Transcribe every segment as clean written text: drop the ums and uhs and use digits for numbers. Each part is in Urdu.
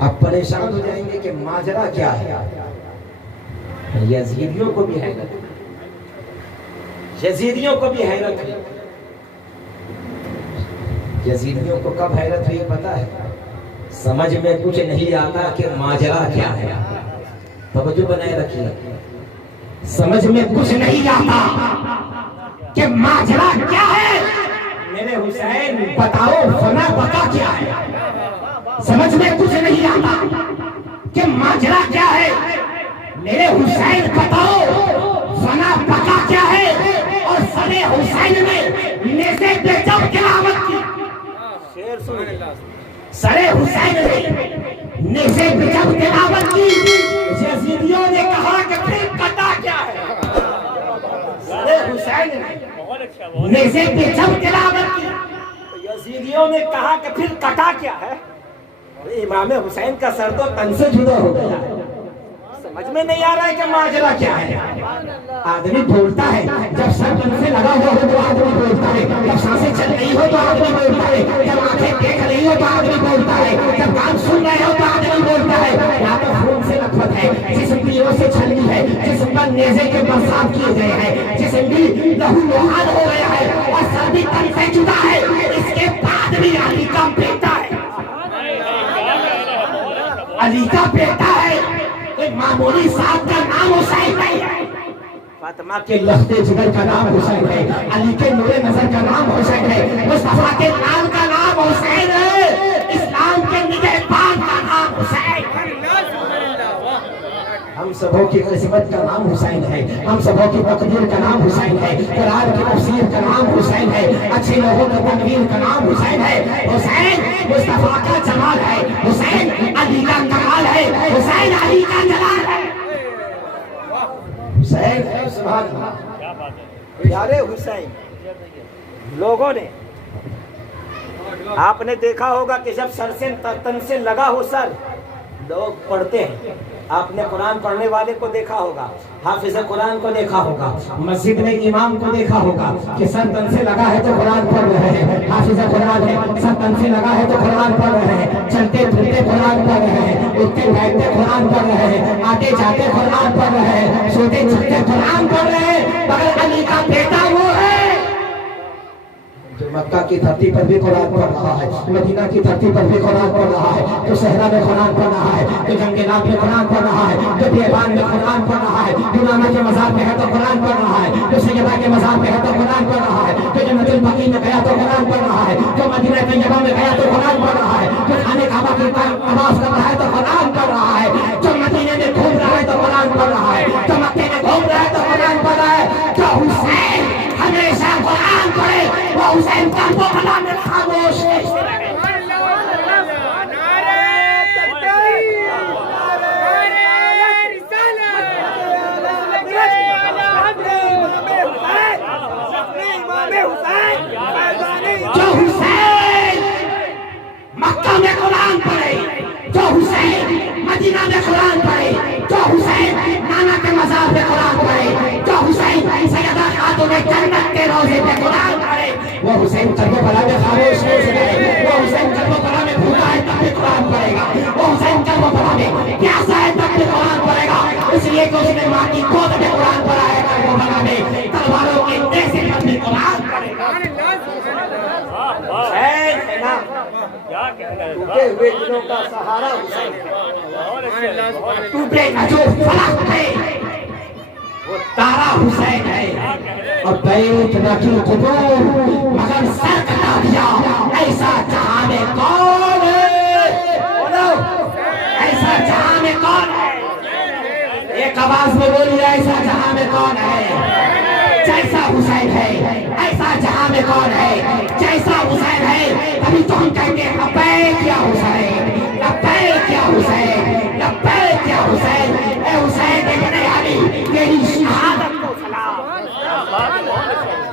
آپ پریشان ہو جائیں گے کہ ماجرا کیا ہے. یزیدیوں کو بھی حیرت ہے، یزیدیوں کو بھی حیرت ہے. یزیدیوں کو کب حیرت ہوئی پتہ ہے؟ سمجھ میں کچھ نہیں آتا کہ ماجرا کیا ہے. توجہ بنائے رکھیے، سمجھ میں کچھ نہیں آتا کہ ماجرا کیا ہے. میرے حسین بتاؤ فنا بقا کیا ہے. سمجھ میں کچھ نہیں آتا کہ ماجرا کیا ہے. میرے حسین بتاؤ فنا بقا کیا ہے. اور سر حسین نے نیزے پہ جب تلاوت کی، سر حسین نے نیزے پہ جب تلاوت کی، یزیدیوں نے کہا کہ پھر قطع کیا ہے. سر حسین نے نیزے پہ جب تلاوت کی، یزیدیوں نے کہا کہ پھر قطع کیا ہے. امام حسین کا سر تو تن سے جدا ہو گیا ہے. سمجھ میں نہیں آ رہا ہے کہ ماجرا کیا ہے. آدمی بولتا ہے جب سر تن سے لگا ہوا ہو تو آدمی بولتا ہے، جب سانسیں چل رہی ہو تو آدمی بولتا ہے، جب آنکھیں دیکھ رہی ہو تو آدمی بولتا ہے، جب کان سن رہے ہو تو آدمی بولتا ہے. یا تو خون سے لطفت ہے، جسم پیروں سے چھلنی ہے، جسم پر نیزے کے برسات کیے گئے ہیں، جسم بھی لہو لہان ہو گیا ہے اور سر بھی تن سے جدا ہے. اس کے بعد بھی علی کا بیٹا ہے، علی کا بیٹا ہے. کوئی معمولی صاحب کا نام حسین نہیں ہے. فاطمہ کے لختے جگر کا نام حسین ہے، علی کے نور نظر کا نام حسین ہے، مصطفیٰ کے نام کا نام حسین ہے، اسلام کے نگہبان کا نام حسین ہے. ہم سبوں کی قسمت کا نام حسین ہے، ہم سبوں کی تقدیر کا نام حسین ہے، قرآن کی تفسیر کا نام حسین ہے، اچھے لوگوں کی تنویر کا نام حسین ہے. حسین مصطفیٰ کا جمال ہے، حسین علی کا کمال ہے، حسین علی کا جلال ہے. حسین ہے سبحان اللہ. پیارے حسین لوگوں نے، آپ نے دیکھا ہوگا کہ جب سر سے تن سے لگا ہو سر، لوگ پڑھتے ہیں. آپ نے قرآن پڑھنے والے کو دیکھا ہوگا، حافظ قرآن کو دیکھا ہوگا، مسجد میں امام کو دیکھا ہوگا کہ سر تن سے لگا ہے تو قرآن پڑھ رہے ہیں، حافظ قرآن ہے، سر تن سے لگا ہے تو قرآن پڑھ رہے ہیں، چلتے پھرتے قرآن پڑھ رہے ہیں، اٹھتے بیٹھتے قرآن پڑھ رہے ہیں، آتے جاتے قرآن پڑھ رہے ہیں، سوتے جھکتے قرآن پڑھ رہے ہیں. مگر علی کا بیٹا وہ ہے جو مکہ کی دھرتی پر بھی قرآن پڑھ رہا ہے، مدینہ کی دھرتی پر بھی قرآن پڑھ رہا ہے، جو صحرا میں قرآن پڑھ رہا ہے، جو جنگلات میں قرآن پڑھ رہا ہے، جو بیابان میں قرآن پڑھ رہا ہے، جو نانا کے مزار پہ ہے تو قرآن پڑھ رہا ہے، جو سیدہ کے مزار پہ ہے تو قرآن پڑھ رہا ہے، جو جنت البقیع میں گیا تو قرآن پڑھ رہا ہے، جو مدینہ طیبہ میں گیا تو قرآن پڑھ رہا ہے، جو خانے کعبہ کی طواف کر رہا ہے تو قرآن پڑھ رہا ہے، جو مدینے میں گھوم رہا ہے تو قرآن پڑھ رہا ہے، جو مکے میں گھوم رہا ہے تو قرآن پڑھ رہا ہے. جو حسین ہمیشہ قرآن پڑھے وہ حسین کا بخلا میں خاموش کیسے رہے. جو حسین مکہ میں قرآن پڑھے، جو حسین مدینہ میں قرآن پڑھے، جو حسین نانا کے مزار پہ قرآن پڑھے، جو حسین سیدہ خاتون جنت کے روضے پہ قرآن پڑھے، وہ حسین کربلا میں خاموش کیسے رہے. وہ حسین کربلا میں بھوکا ہے تب بھی قرآن پڑھے گا، وہ حسین کربلا میں پیاسا ہے تب بھی قرآن پڑھے گا. اس لیے کہ اس نے ماں کی گود میں قرآن پڑھا ہے، کربلا میں تلواروں کے نیزے پر بھی قرآن پڑھے گا. ٹوٹے ہوئے دلوں کا سہارا حسین ہے، ٹوٹے نہ جو فلک ہے وہ تارا حسین ہے. اور بیت نہ کی قبور مگر سر کٹا دیا، ایسا جہاں میں کون ہے؟ ایسا جہاں میں کون ہے؟ ایک آواز میں بولیے ایسا جہاں میں کون ہے؟ جیسا حسین ہے ایسا جہاں میں کون ہے؟ جیسا حسین ہے تبھی تو ہم کہیں گے لبیک یا حسین، لبیک یا حسین، لبیک یا حسین. اے حسین ابن علی تیری شہادت کو سلام،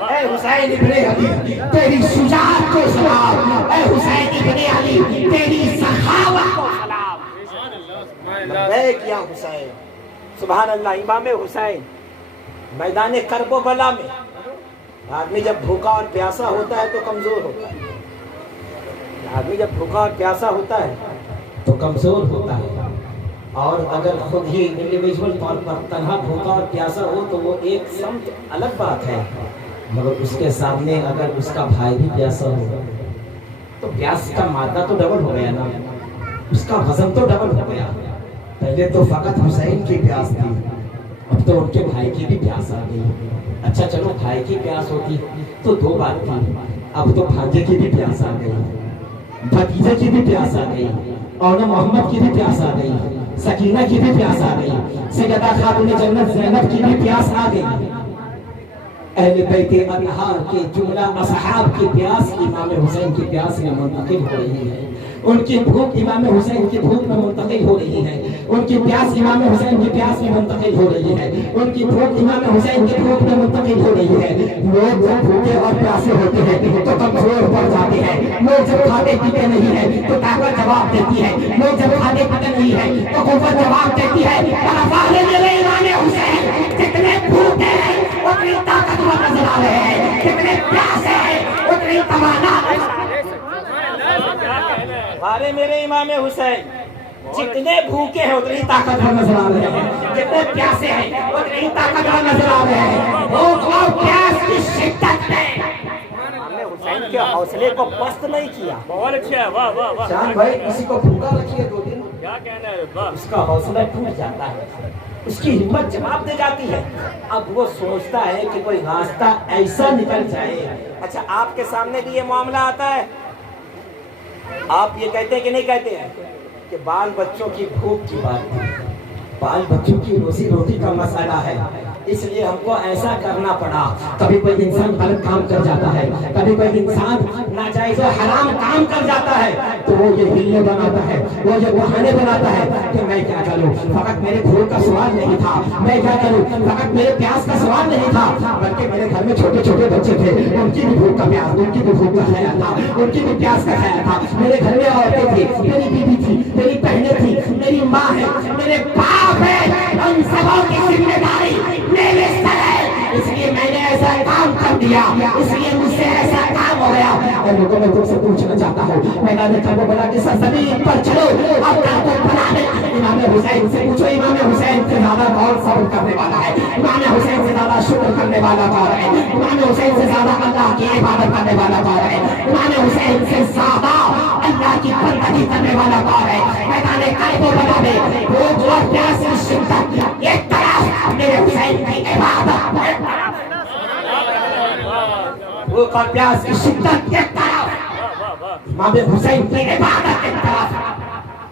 اے حسین ابن علی تیری شجاعت کو سلام، اے حسین ابن علی تیری سخاوت کو سلام. لبیک یا حسین. سبحان اللہ. امام حسین میدان کرب و بلا میں، آدمی جب بھوکا اور پیاسا ہوتا ہے تو کمزور ہوتا ہے. آدمی جب بھوکا اور پیاسا ہوتا ہے تو کمزور ہوتا ہے، اور اگر خود ہی انڈیویجول طور پر تنہا بھوکا اور پیاسا ہو تو وہ ایک سمت الگ بات ہے، مگر اس کے سامنے اگر اس کا بھائی بھی پیاسا ہو تو پیاس کا مادہ تو ڈبل ہو گیا نا، اس کا وزن تو ڈبل ہو گیا۔ پہلے تو فقط حسین کی پیاس تھی، اب تو ان کے بھائی کی بھی پیاس آ گئی۔ اچھا چلو بھائی کی پیاس ہوتی تو دو بات تھی، اب تو بھانجے کی بھی پیاس آ گئی، بھتیجے کی بھی پیاس آ گئی، اور محمد کی بھی پیاس آ گئی، سکینہ کی بھی پیاس آ گئی، سیدہ خاتون جنت زینب کی بھی پیاس آ گئی، اہل بیت اطہار کے جملہ اصحاب کی پیاس امام حسین کی پیاس میں منتقل ہو رہی ہے، ان کی بھوک امام حسین کی بھوک میں منتقل ہو رہی ہے، ان کی پیاس امام حسین کی پیاس میں منتقل ہو رہی ہے، ان کی بھوک امام حسین کی بھوک میں منتقل ہو رہی ہے۔ لوگ جب بھوکے اور پیاسے ہوتے ہیں تو کمزور پڑ جاتے ہیں، لوگ جب کھاتے پیتے نہیں ہیں تو طاقت جواب دیتی ہے، لوگ جب کھاتے پیتے نہیں ہیں تو قوت جواب دیتی ہے۔ میرے امام حسین جتنے بھوکے ہیں اتنی طاقتور نظر آ رہے ہیں، جتنے پیاسے ہیں اتنی توانا۔ ارے میرے امام حسین جتنے بھوکے ہیں اتنی طاقتور نظر آ رہے ہیں، جتنے پیاسے ہیں اتنی طاقتور نظر آ رہے ہیں۔ بھوک اور پیاس کی شدت نے امام حسین کے حوصلے کو پست نہیں کیا۔ بہت اچھا ہے، واہ واہ واہ، شان بھائی کسی کو بھوکا رکھیے 2 دن، کیا کہنا ہے، واہ، اس کا حوصلہ ٹوٹ جاتا ہے، اس کی ہمت جواب دے جاتی ہے۔ اب وہ سوچتا ہے کہ کوئی راستہ ایسا نکل جائے۔ اچھا آپ کے سامنے بھی یہ معاملہ آتا ہے، آپ یہ کہتے ہیں کہ نہیں کہتے ہیں کہ بال بچوں کی بھوک کی بات ہے، بال بچوں کی روزی روٹی کا مسئلہ ہے، اس لیے ہم کو ایسا کرنا پڑا۔ کبھی کوئی انسان غلط کام کر جاتا ہے، کبھی کوئی انسان ناجائز و حرام کام کر جاتا ہے تو وہ یہ ہیلے بناتا ہے، وہ یہ بہانے بناتا ہے کہ میں کیا کروں، فقط میرے بھوک کا سوال نہیں تھا، میں کیا کروں، فقط میرے پیاس کا سوال نہیں تھا، بلکہ میرے گھر میں چھوٹے چھوٹے بچے تھے، ان کی بھی بھوک کا پیاس، ان کی بھی بھوک کا خیال تھا، ان کی بھی پیاس کا خیال تھا، میرے گھر میں عورتیں تھی، میری بیوی تھی، میری بہنیں تھی، میری ماں ہے، میرے باپ ہے، ان سبوں کی ذمہ داری میرے سر ہے، اس لیے میں نے ایسا کام کر دیا، اس لیے مجھ سے ایسا کام ہو گیا۔ اور لوگوں میں تم سے پوچھنا چاہتا ہوں، میدان کربلا کی سرزمین پر چلو، اب کارتون بنا دے، امام حسین سے پوچھو امام حسین سے زیادہ کون صبر کرنے والا ہے، امام حسین سے زیادہ شکر کرنے والا کون ہے، امام حسین سے زیادہ اللہ کی عبادت کرنے والا کون ہے، امام حسین سے زیادہ اللہ کی بندگی کرنے والا کون ہے۔ میدان کربلا میں بھوک اور پیاس کی شدت ایک طرف، میرے حسین کی عبادت ایک طرف، بھوک اور پیاس کی شدت ایک طرف، امام حسین کی عبادت ایک طرف،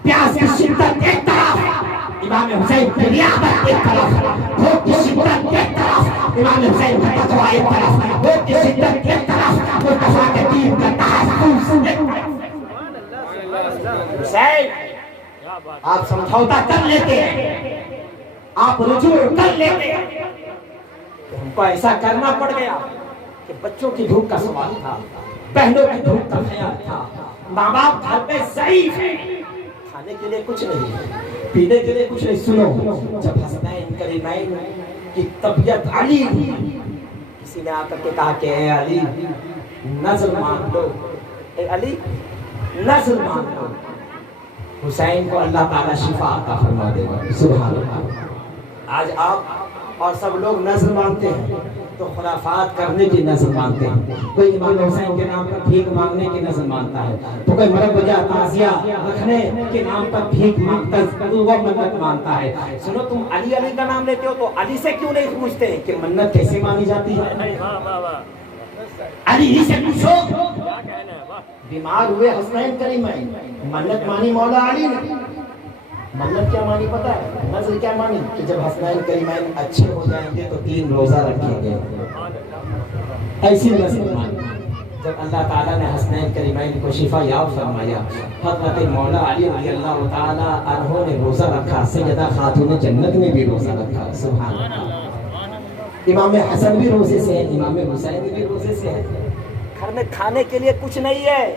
پیاس کی شدت ایک طرف، امام حسین کی ریاضت ایک طرف، بھوک کی شدت ایک طرف، امام حسین کا تقویٰ ایک طرف، بھوک کی شدت ایک طرف، مصطفیٰ کے دین کا تحفظ ایک طرف۔ حسین آپ سمجھوتا کر لیتے ہیں، آپ رجوع کر لیتے ہیں، ہم کو ایسا کرنا پڑ گیا کہ بچوں کی بھوک کا سوال تھا، بہنوں کی بھوک کا خیال تھا، ماں باپ گھر پہ ضعیف ہیں، کھانے کے لیے کچھ نہیں، پینے کے لیے کچھ نہیں۔ سنو، جب حسنین کریمین کی طبیعت علی ہوئی، کسی نے آ کر کے کہا کہ اے علی نظر مان لو، اے علی نظر مان لو، حسین کو اللہ تعالیٰ شفا عطا فرما دے گا۔ سبحان اللہ۔ آج آپ اور سب لوگ نظر مانتے ہیں تو خرافات کرنے کی نظر مانتے ہیں، کوئی امام حسین کے نام پر بھیک مانگنے کی نظر مانتا ہے، تو کوئی مرب وجہ تعزیہ رکھنے کے نام پر بھیک مانگتا ہے، وہ منت مانتا ہے۔ سنو، تم علی علی کا نام لیتے ہو تو علی سے کیوں نہیں پوچھتے کہ منت کیسے مانی جاتی ہے؟ علی ہی سے پوچھو۔ بیمار ہوئے حسنین کریمین، منت مانی مولا علی نے، منت کیا مانی پتہ ہے؟ نظر کیا مانی کہ جب حسنین کریمین اچھے ہو جائیں گے تو 3 روزہ رکھیں گے، ایسی نظر مانی۔ جب اللہ تعالیٰ نے حسنین کریمین کو شفا یاب فرمایا، حضرت مولا علی رضی اللہ تعالیٰ عنہ نے روزہ رکھا، سیدہ خاتون جنت نے بھی روزہ رکھا۔ سبحان اللہ۔ امام حسن بھی روزے سے ہیں، امام حسین بھی روزے سے ہیں۔ گھر میں کھانے کے لیے کچھ نہیں ہے،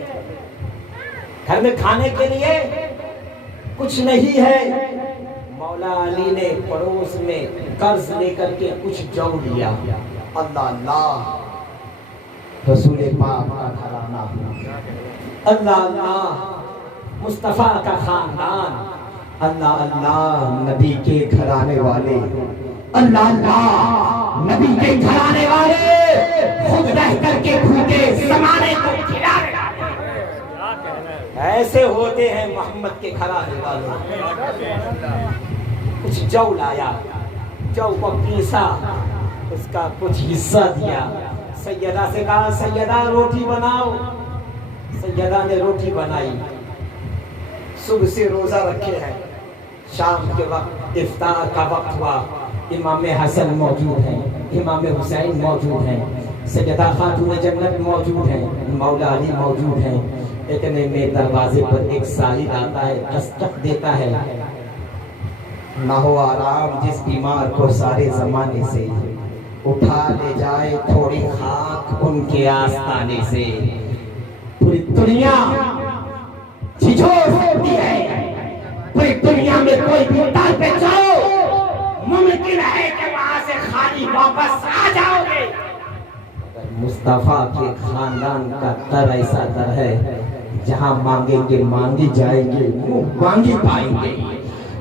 گھر میں کھانے کے لیے کچھ نہیں ہے، مولا علی نے پڑوس میں قرض لے کر کے کچھ جو لیا۔ اللہ اللہ، رسول پاک کا گھرانہ، اللہ اللہ، مصطفیٰ کا خاندان، اللہ اللہ نبی کے گھرانے والے، اللہ اللہ نبی کے گھرانے والے، خود رہ کر کے بھوکے زمانے کو کھلانے والے، ایسے ہوتے ہیں محمد کے گھرانے والے۔ کچھ جو لایا، جو کو پیسا، اس کا کچھ حصہ دیا، سیدہ سے کہا سیدہ روٹی بناؤ، سیدہ نے روٹی بنائی، صبح سے روزہ رکھے ہیں، شام کے وقت افطار کا وقت ہوا، امام حسن موجود ہیں، امام حسین موجود ہیں، سیدہ خاتون جنت موجود ہیں، مولا علی موجود ہیں۔ اتنے میں دروازے پر ایک سائل آتا ہے، دستک دیتا ہے، نہ ہو آرام جس بیمار کو سارے زمانے سے، اٹھا لے جائے تھوڑی خاک ان کے آستانے سے۔ پوری دنیا جھجھوڑ ہوتی ہے، پوری دنیا میں کوئی بھی در پہ جاؤ، ممکن ہے کہ وہاں سے خالی واپس آ جاؤ گے، مگر مصطفیٰ کے خاندان کا در ایسا در ہے جہاں مانگیں گے مانگی جائیں گے، منہ مانگی پائیں گے،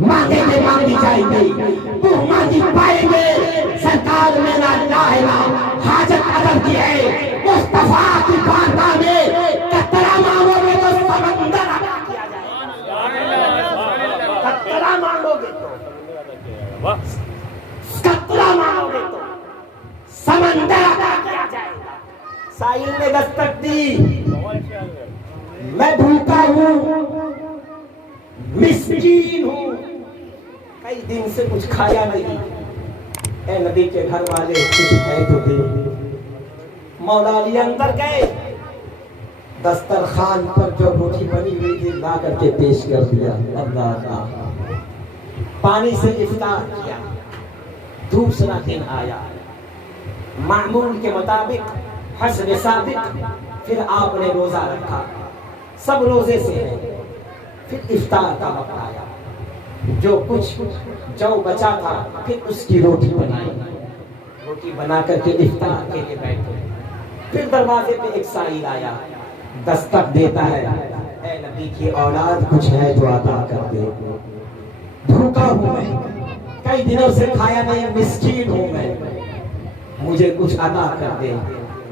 مانگیں گے مانگی جائیں گے، منہ مانگی پائیں گے۔ سرکار میں نہ لاہلا حاجت اگر کی ہے، مصطفیٰ کی بارگاہ میں قطرہ مانگو گے تو سمندر عطا کیا جائے گا، قطرہ مانگو گے تو، قطرہ مانگو گے تو سمندر عطا کیا جائے گا۔ سائل نے دستک دی، میں بھوکا ہوں، مسکین ہوں، کئی دن سے کچھ کھایا نہیں، اے نبی کے گھر والے کچھ ہے تو دے۔ مولا علی اندر گئے، دسترخوان پر جو روٹی بنی ہوئی تھی لا کر کے پیش کر دیا، اللہ اللہ پانی سے افطار کیا۔ دوسرا دن آیا، معمول کے مطابق حسب ثابت، پھر آپ نے روزہ رکھا، سب روزے سے ہیں، پھر افطار کا وقت آیا، جو کچھ جو بچا تھا پھر اس کی روٹی بنائی، روٹی بنا کر کے افطار کے لیے بیٹھے۔ پھر دروازے پہ ایک سائل آیا، دستک دیتا ہے، اے نبی کی اولاد کچھ ہے تو عطا کر دے، بھوکا ہوں میں، کئی دنوں سے کھایا نہیں، مسکین ہوں میں، مجھے کچھ عطا کر دے۔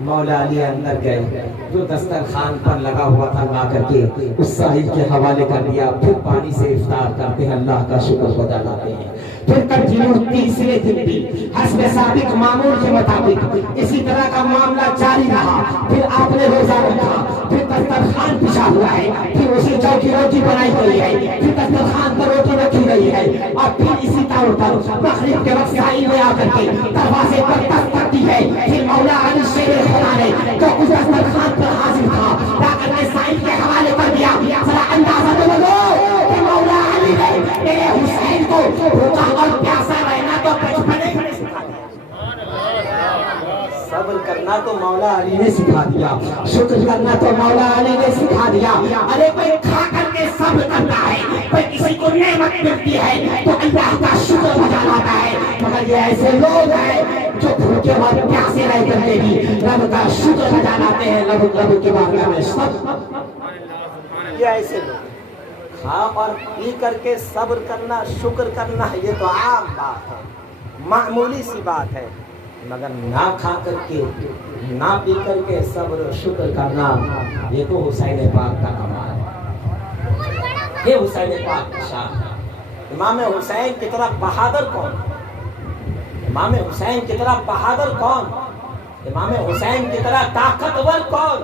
مولا علی اندر گئے، جو دسترخوان پر لگا ہوا تھا لا کر کے اس سائل کے حوالے کر دیا، پھر پانی سے افطار کرتے ہیں، اللہ کا شکر ادا کرتے ہیں۔ پھر کنٹینیو تیسرے دن بھی حسب ثابت معمول کے مطابق اسی طرح کا معاملہ جاری رہا، پھر آپ نے روزہ رکھا، پھر دسترخوان بچھا ہوا ہے، پھر اسی جو کی روٹی بنائی گئی ہے، پھر دسترخوان پر روٹی رکھی گئی ہے، اور پھر اسی طور پر مغرب کے وقت سائل میں آ کر کے دروازے پر دستک دی ہے، پھر مولا علی شیر خدا نے جو اس دسترخوان پر حاضر تھا لا کر کے سائل کے حوالے کر دیا۔ ذرا اندازہ تو لگو کہ مولا علی نے میرے حسین کو بھوکا اور پیاسا رہنا تو بچپن میں سکھا دیا، صبر کرنا تو مولا علی نے سکھا دیا، شکر کرنا تو مولا علی نے سکھا دیا۔ ارے کوئی کھا کر کے صبر کرتا ہے، کوئی کسی کو نعمت ملتی ہے تو اللہ کا شکر بجا لاتا ہے، مگر یہ ایسے لوگ ہیں جو بھوکے اور پیاسے رہ کر کے بھی رب کا شکر بجا لاتے ہیں، رب کے بارگاہ میں سب یہ ایسے لوگ کھا اور پی کر کے صبر کرنا، شکر کرنا، یہ تو عام بات ہے، معمولی سی بات ہے، مگر نہ کھا کر کے نہ پی کر کے صبر و شکر کرنا، یہ تو حسین پاک کا کمال ہے، یہ حسین پاک کی شان ہے۔ امام حسین کی طرح بہادر کون؟ امام حسین کی طرح بہادر کون؟ امام حسین کی طرح طاقتور کون؟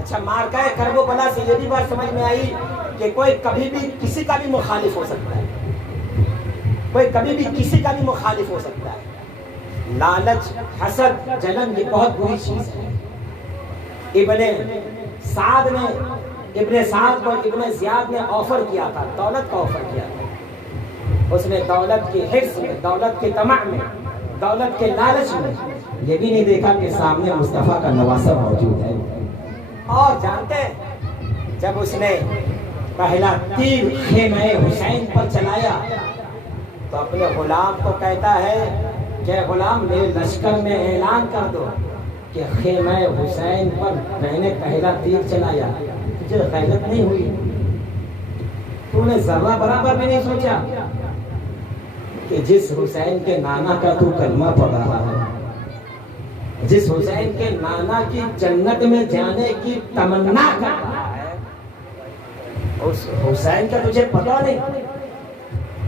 اچھا، مارکہ کربلا سے یہ بھی بات سمجھ میں آئی کہ کوئی کبھی بھی کسی کا بھی مخالف ہو سکتا ہے، کوئی کبھی بھی کسی کا بھی مخالف ہو سکتا ہے۔ لالچ، حسد، جلن یہ بہت بری چیز ہے۔ ابن سعد کو ابن زیاد نے آفر کیا تھا، دولت کا آفر کیا تھا، اس نے دولت کے حرص میں، دولت کے طمع میں، دولت کے لالچ میں یہ بھی نہیں دیکھا کہ سامنے مصطفیٰ کا نواسہ موجود ہے۔ اور جانتے ہیں جب اس نے پہلا تیر خیمہ حسین پر چلایا تو اپنے غلام کو کہتا ہے کہ غلام میرے لشکر میں اعلان کر دو کہ خیمہ حسین پر میں نے پہلا تیر چلایا، تجھے غیرت نہیں ہوئی؟ تو نے ذرہ برابر بھی نہیں سوچا کہ جس حسین کے نانا کا تو کلمہ پڑھ رہا ہے، جس حسین کے نانا کی جنت میں جانے کی تمنا کر رہا ہے، اس حسین کا تجھے پتہ نہیں،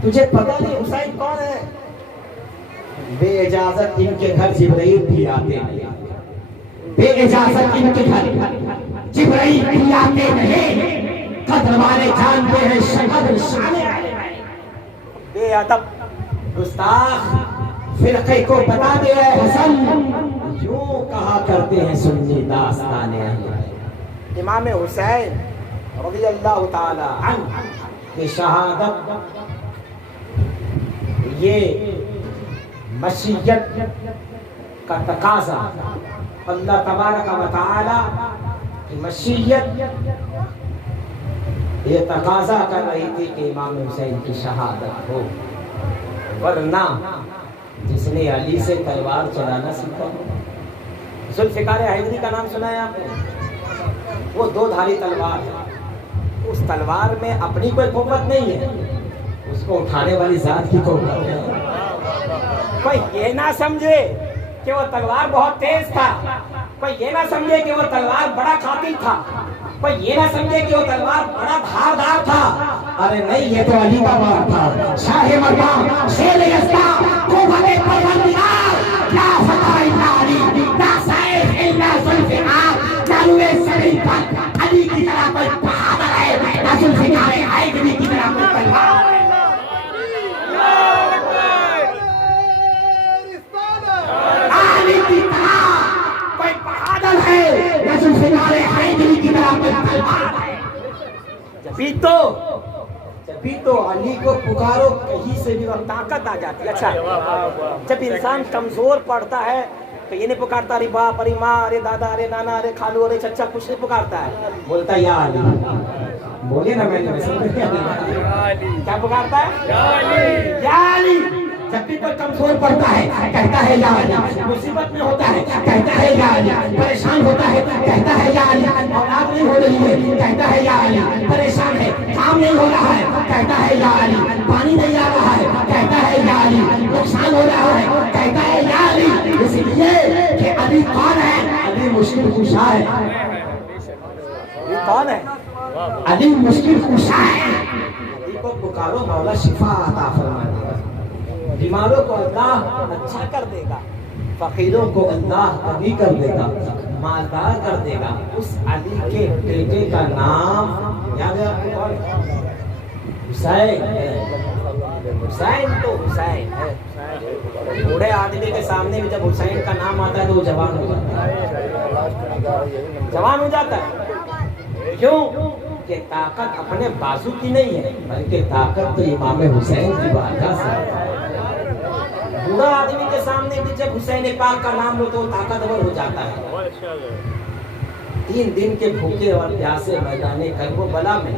تجھے پتہ نہیں حسین کون ہے؟ بے اجازت ان کے گھر جبرائیل بھی آتے ہیں، بے اجازت ان کے گھر جبرائیل بھی آتے ہیں، قدر والے جانتے ہیں شقدر شان بے ادب گستاخ فرقے کو بتا دے اے حسن، یوں کہا کرتے ہیں سنی داستان اہل۔ امام حسین رضی اللہ تعالی عنہ کی شہادت یہ مشیت کا تقاضا، اللہ تبارک و تعالی کی مشیت یہ تقاضا کر رہی تھی کہ امام حسین کی شہادت ہو، ورنہ جس نے علی سے تلوار چلانا سیکھا، ذوالفقار حیدری کا نام سنا ہے آپ نے؟ وہ دو دھاری تلوار ہے، اس تلوار میں اپنی کوئی قوت نہیں ہے، اس کو اٹھانے والی ذات کی قوت ہے۔ کوئی یہ نہ سمجھے کہ وہ تلوار بہت تیز تھا، کوئی یہ نہ سمجھے کہ وہ تلوار بڑا قاتل تھا، کوئی یہ نہ سمجھے کہ وہ تلوار بڑا دھاردار تھا، ارے نہیں، یہ تو علی کا وار تھا، شاہ مردان شیر یزدہ قوت پروردگار، لا فتح الا علی، لا سیف الا ذوالفقار، جانوے سبھی پر علی کی طرح کوئی بہادر ہے، نہ ذوالفقار حیدری کی طرح کوئی تلوار ہے۔ علی کی طرح کوئی بہادر ہے، نہ ذوالفقار حیدری کی طرح کوئی تلوار ہے۔ جبھی تو علی کو پکارو کہیں سے بھی وہ طاقت آ جاتی ہے۔ اچھا، جب انسان کمزور پڑتا ہے تو یہ نہیں پکارتا ارے باپ، ارے ماں، ارے دادا، ارے نانا، ارے خالو، ارے چچا، کچھ نہیں پکارتا ہے، بولتا ہے یا علی، بولے نا، میں نے کیا پکارتا ہے؟ یا علی۔ جب بھی کوئی کمزور پڑتا ہے کہتا ہے یا علی، مصیبت میں ہوتا ہے کہتا ہے یا علی، پریشان ہوتا ہے کہتا ہے یا علی، اولاد نہیں ہو رہی ہے کہتا ہے یا علی، پریشان ہے کام نہیں ہو رہا ہے کہتا ہے یا علی، پانی نہیں آ رہا ہے کہتا ہے یا علی، نقصان ہو رہا ہے کہتا ہے یا علی۔ اس لیے کہ علی کون ہے؟ علی مشکل کشا ہے۔ علی کون ہے؟ علی مشکل کشا ہے۔ علی کو پکارو، مولا شفا عطا فرما دے گا، بیماروں کو اللہ اچھا کر دے گا، فقیروں کو اللہ غنی کر دے گا، مالدار کر دے گا۔ اس علی کے بیٹے کا نام یاد ہے آپ کو؟ حسین ہے۔ حسین تو حسین ہے، بوڑھے آدمی کے سامنے بھی جب حسین کا نام آتا ہے تو وہ جوان ہو جاتا ہے، جوان ہو جاتا ہے۔ کیوں کہ طاقت اپنے بازو کی نہیں ہے، بلکہ طاقت تو امام حسین کی بارگاہ سے ہے۔ بوڑھا آدمی کے سامنے بھی جب حسین پاک کا نام لو تو وہ طاقتور ہو جاتا ہے۔ 3 دن کے بھوکے اور پیاسے میدان کربلا میں۔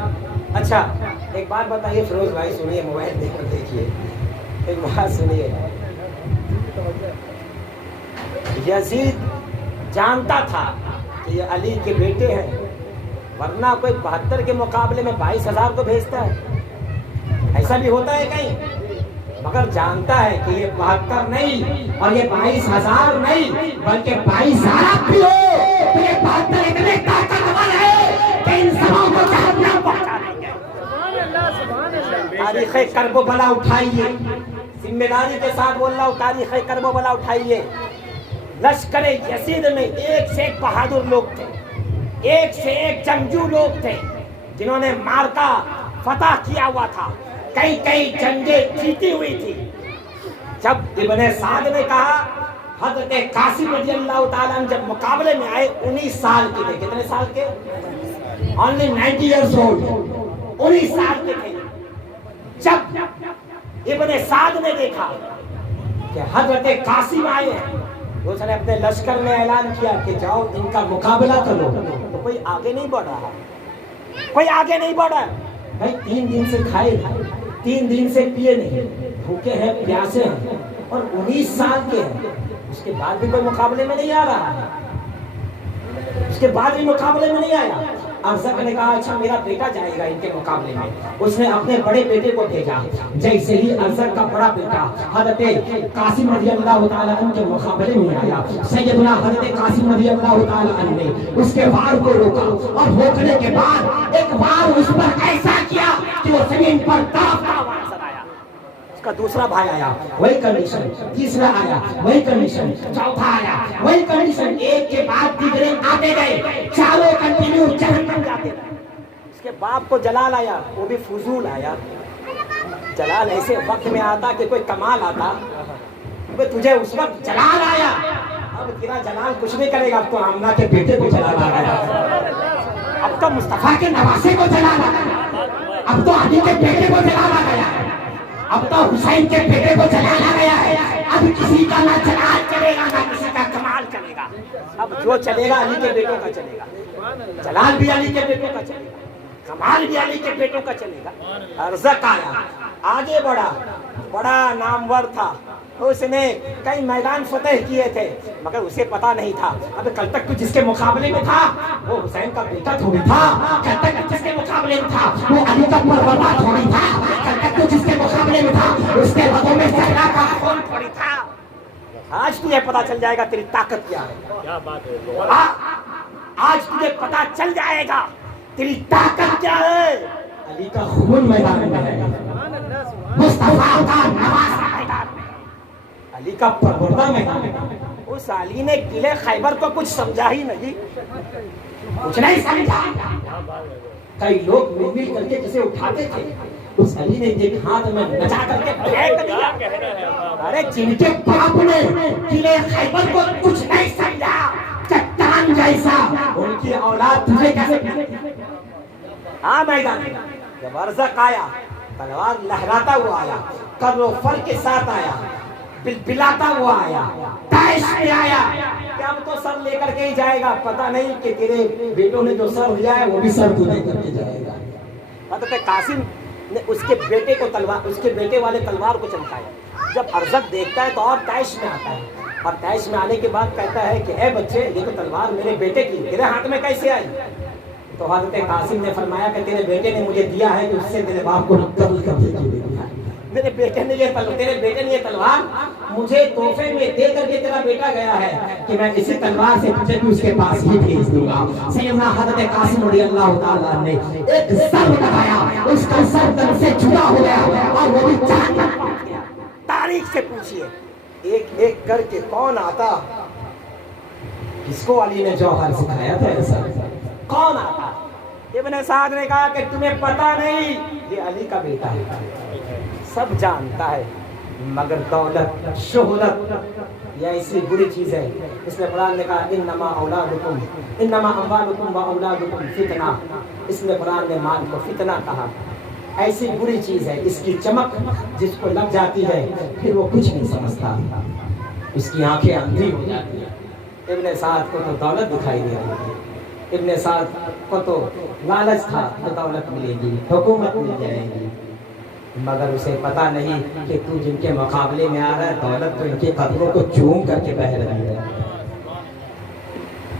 اچھا ایک بات بتائیے فیروز بھائی، سنیے، موبائل دیکھیے، ایک بات سنیے، یزید جانتا تھا کہ یہ علی کے بیٹے ہیں، ورنہ کوئی 72 کے مقابلے میں 22,000 کو بھیجتا ہے، ایسا بھی ہوتا ہے کہیں؟ مگر جانتا ہے کہ یہ 72 نہیں اور یہ 22,000 نہیں بلکہ 22,000 بھی ہو تو یہ 72 اتنے طاقتور ہے کہ ان سبوں کو جہنم پہنچا دیں گے۔ تاریخ کرب و بلا اٹھائیے، ذمہ داری کے ساتھ بول رہا ہوں، تاریخ کرب و بلا اٹھائیے۔ لشکر یزید میں ایک سے ایک بہادر لوگ تھے، ایک سے ایک جنگجو لوگ تھے جنہوں نے مارکا فتح کیا ہوا تھا، کئی جنگیں جیتی ہوئی تھی۔ جب ابن سعد نے کہا، حضرت قاسم رضی اللہ تعالیٰ عنہ جب مقابلے میں آئے 19 سال کے تھے، کتنے سال کے؟ only 90 years old، 19 سال کے تھے۔ جب ابن سعد نے دیکھا کہ حضرت قاسم آئے ہیں، اس نے اپنے لشکر میں اعلان کیا کہ جاؤ ان کا مقابلہ کرو، تو کوئی آگے نہیں بڑھ رہا، کوئی آگے نہیں بڑھ رہا۔ بھائی 3 دن سے کھائے، 3 دن سے پیے نہیں، بھوکے ہیں، پیاسے ہیں، اور 19 سال کے ہیں، اس کے بعد بھی کوئی مقابلے میں نہیں آ رہا ہے، اس کے بعد بھی مقابلے میں نہیں آیا۔ ارزق نے کہا اچھا میرا بیٹا جائے گا ان کے مقابلے میں. اس نے اپنے بڑے بیٹے کو بھیجا. جیسے ہی ارزق کا بڑا بیٹا حضرت قاسم رضی اللہ تعالیٰ عنہ کے مقابلے میں آیا, سیدنا حضرت قاسم رضی اللہ تعالیٰ عنہ نے اس کے وار کو روکا اور روکنے کے بعد ایک وار اس پر ایسا کیا کہ وہ زمین پر کانپتا ہوا نظر آیا. اس کا دوسرا بھائی آیا, وہی کنڈیشن. تیسرا آیا, وہی کنڈیشن. چوتھا آیا, وہی کنڈیشن. ایک کے بعد دیگرے آتے گئے, چاروں کنٹینیو جہنم جاتے گئے. اس کے باپ کو جلال آیا, وہ بھی فضول آیا. جلال ایسے وقت میں آتا کہ کوئی کمال آتا. تجھے اس وقت جلال آیا, اب تیرا جلال کچھ نہیں کرے گا. اب تو آمنہ کے بیٹے کو جلال آ گیا, اب تو مصطفیٰ کے نواسے کو جلال آ گیا, اب تو علی کے بیٹے کو جلال آ گیا ہے, اب تو حسین کے بیٹے کو جلال آ گیا ہے. اب کسی کا نہ جلال چلے گا نہ کسی کا کمال چلے گا. اب جو چلے گا علی کے بیٹوں کا چلے گا. جلال بھی علی کے بیٹوں کا چلے گا, کمال بھی علی کے بیٹوں کا چلے گا. ارزق آیا, آگے بڑھا, بڑا نامور تھا. اس نے کئی میدان فتح کیے تھے مگر اسے پتا نہیں تھا اب کل تک تو جس کے مقابلے میں تھا وہ حسین کا بیٹا تھوڑی تھا. کل تک جس کے مقابلے میں تھا وہ علی کا پروردگار تھوڑی تھا. کل تک تو جس کے مقابلے میں تھا اس کے ہاتھوں میں زہرا کا خون تھوڑی تھا. آج تجھے پتا چل جائے گا تیری طاقت کیا ہے. کیا بات ہے, آج تجھے پتا چل جائے گا تیری طاقت کیا ہے. علی کا خون میدان میں ہے, مصطفیٰ کا نواسہ میدان میں, علی کا پروردگار میدان میں. اس علی نے قلعے خیبر کو کچھ سمجھا ہی نہیں, کچھ نہیں سمجھا. کئی لوگ مل مل کر کے جسے اٹھاتے تھے, اس علی نے ایک ہاتھ میں نچا کر کے پھینک دیا. ارے جن کے باپ نے قلعے خیبر کو کچھ نہیں سمجھا, چٹان جیسا, ان کی اولاد تجھے کیسے. ہاں میدان جب ارزق آیا, تلوار لہراتا ہوا آیا, کر و فر کے ساتھ آیا, بلاتا ہوا آیا, داعش میں آیا. کیا اب تو سر لے کر کے ہی جائے گا, پتہ نہیں کہ تیرے بیٹوں نے جو سر لیا ہے وہ بھی سر تو لے کر کے جائے گا. حضرت قاسم نے اس کے بیٹے کو تلوار, اس کے بیٹے والے تلوار کو چمکایا. جب ارزق دیکھتا ہے تو اور داعش میں آتا ہے, اور داعش میں آنے کے بعد کہتا ہے کہ اے بچے یہ تو تلوار میرے بیٹے کی تیرے ہاتھ میں کیسے آئی. تو حضرت قاسم نے فرمایا کہ تیرے بیٹے نے مجھے دیا ہے کہ اس سے میرے باپ کو قتل کر دے. میرے بیٹے نے یہ تیرے بیٹے نے یہ تلوار مجھے تحفے میں دے کر کے تیرا بیٹا گیا ہے کہ میں اسی تلوار سے تجھے بھی اس کے پاس ہی بھیج دوں گا. سیدنا حضرت قاسم رضی اللہ تعالیٰ نے ایک سر لگایا, اس کا سر تن سے جدا ہو گیا اور وہ بھی جہنم پہنچ گیا. تاریخ سے پوچھئے ایک ایک کر کے کون آتا جس کو علی نے جوہر سکھایا تھا ایسا, کون آتا. ابن سعد نے کہا کہ تمہیں پتا نہیں یہ علی کا بیٹا ہے, سب جانتا ہے مگر دولت شہرت یہ ایسی بری چیز ہے. اس میں قرآن نے کہا انما اولادکم انما اموالکم و اولادکم فتنہ. اس میں قرآن نے مال کو فتنہ کہا. ایسی بری چیز ہے, اس کی چمک جس کو لگ جاتی ہے پھر وہ کچھ نہیں سمجھتا, اس کی آنکھیں اندھی ہو جاتی ہیں. ابن سعد کو تو دولت دکھائی دے رہی ہے, ابن سعد کو تو لالچ تھا کہ دولت ملے گی, حکومت مل جائے گی, مگر اسے پتا نہیں کہ تو جن کے مقابلے میں آ رہا ہے دولت تو ان کے قدموں کو چوم کر کے بہ رہی ہے.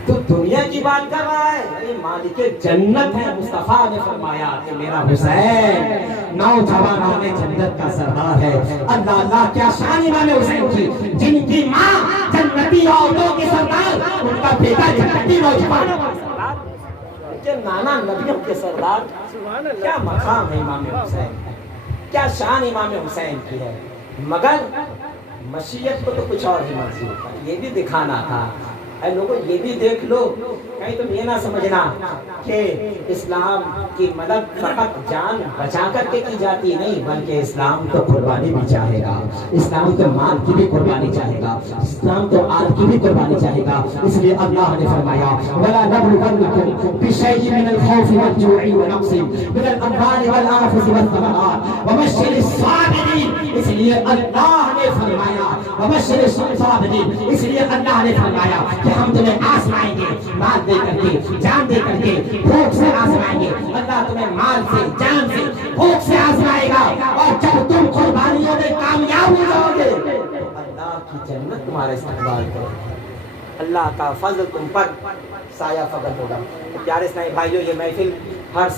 تو دنیا کی بات کر رہا ہے, یہ مالک جنت ہے. مصطفیٰ نے فرمایا کہ میرا حسین نوجوانوں میں جنت کا سردار ہے. اللہ اللہ کیا شان امام حسین کی, جن کی ماں جنتی عورتوں کی سردار, ان کا بیٹا جنتی نوجوانوں کا سردار, کہ نانا نبیوں کے سردار. کیا مقام ہے امام حسین, کیا شان امام حسین کی ہے. مگر مشیت کو تو کچھ اور ہی منظور تھا, یہ بھی دکھانا تھا. اے لوگوں یہ بھی دیکھ لو, کہیں تم یہ نہ سمجھنا کہ اسلام کی مدد فقط جان بچا کر کے کی جاتی نہیں, بلکہ اسلام تو قربانی بھی چاہے گا, اسلام تو مال کی بھی قربانی چاہے گا, اسلام تو آل کی بھی قربانی چاہے گا. اس لیے اللہ نے فرمایا وَلَا نَبْلُوَنَّكُمْ بِشَيْءٍ مِّنَ الْخَوْفِ وَالْجُوعِ وَنَقْصٍ مِّنَ الْأَمْوَالِ وَالْأَنفُسِ وَالثَّمَرَاتِ وَبَشِّرِ الصَّابِرِينَ. اس لیے اللہ نے فرمایا وَبَشِّرِ الصَّابِرِينَ, اس لیے اللہ نے فرمایا کہ ہم تمہیں آزمائیں گے, مال دے کر کے, جان دے کر کے, بھوک سے آزمائیں گے. اللہ تمہیں مال سے, جان سے, بھوک سے آزمائے گا, اور جب تم قربانیوں میں کامیاب ہو جاؤ گے اللہ کی جنت تمہارے استقبال کرے. اللہ کا فضل تم پر سایہ فقط ہوگا۔ پیارے اسلامی بھائیوں، یہ محفل ہر